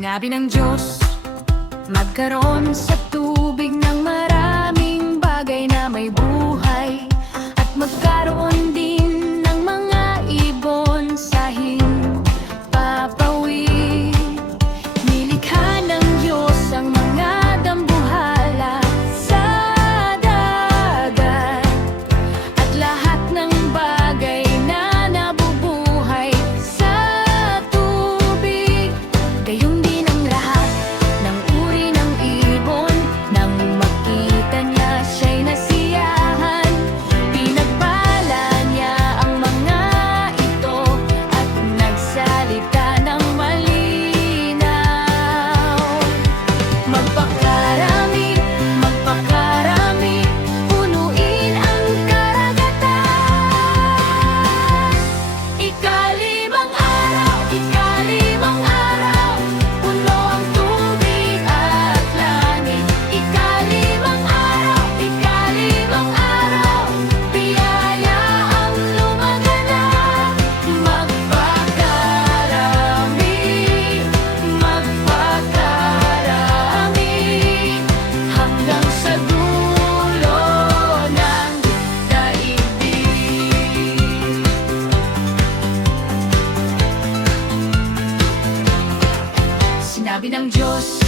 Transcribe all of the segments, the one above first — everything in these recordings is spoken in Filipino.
Sinabi ng Diyos, magkaroon sa tubig ng maraming bagay na may buhay, at magkaroon din ng mga ibon sa himpapawid. Nilikha ng Diyos ang mga dambuhala sa dagat, at lahat ng bagay na nabubuhay sa tubig. Gayun din ang lahat ng uri ng ibon. Nang makita niya, siya'y nasiyahan. Pinagpala niya ang mga ito at nagsalita ng malinaw. Magpakarami, magpakarami, punuin ang karagatan. Ikalimang araw, puno ang tubig at langit. Ikalimang araw, biyaya ang lumaganap. Magpakarami, magpakarami, hanggang sa dulo ng daigdig. Sinabi ng Diyos,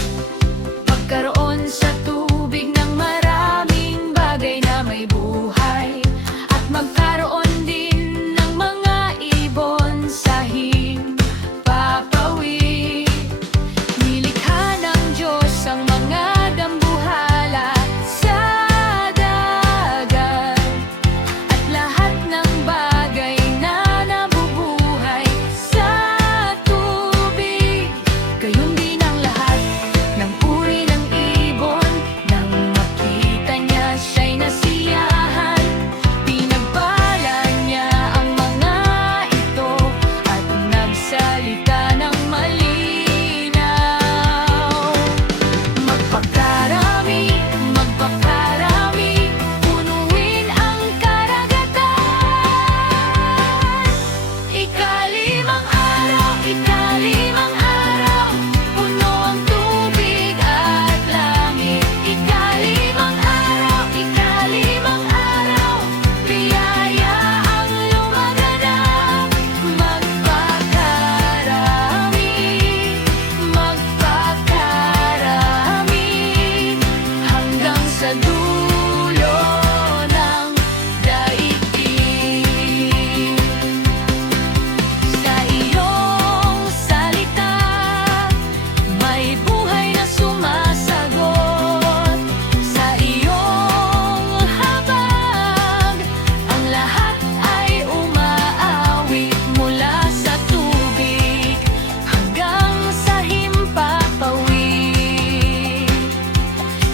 magkaroon sa tubig ng maraming bagay na may buhay, at magkaroon din ng mga ibon sa himpapawid. Nilikha ng Diyos ang mga dambuhala sa dagat, at lahat ng bagay na nabubuhay sa tubig. Gayun din ang lahat ng uri ng ibon. Nang makita niya, siya'y nasiyahan. Pinagpala niya ang mga ito at nagsalita ng malinaw. Magpakarami, magpakarami, punuin ang karagatan. Ikalimang araw, puno ang tubig at langit. Ikalimang araw, biyaya ang lumaganap. Magpakarami, magpakarami, hanggang sa dulo ng daigdig. Sa iyong salita, may buhay na sumasagot. Sa iyong habag, ang lahat ay umaawit mula sa tubig hanggang sa himpapawid.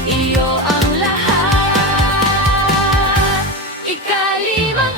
Iyo ang lahat. Ikalimang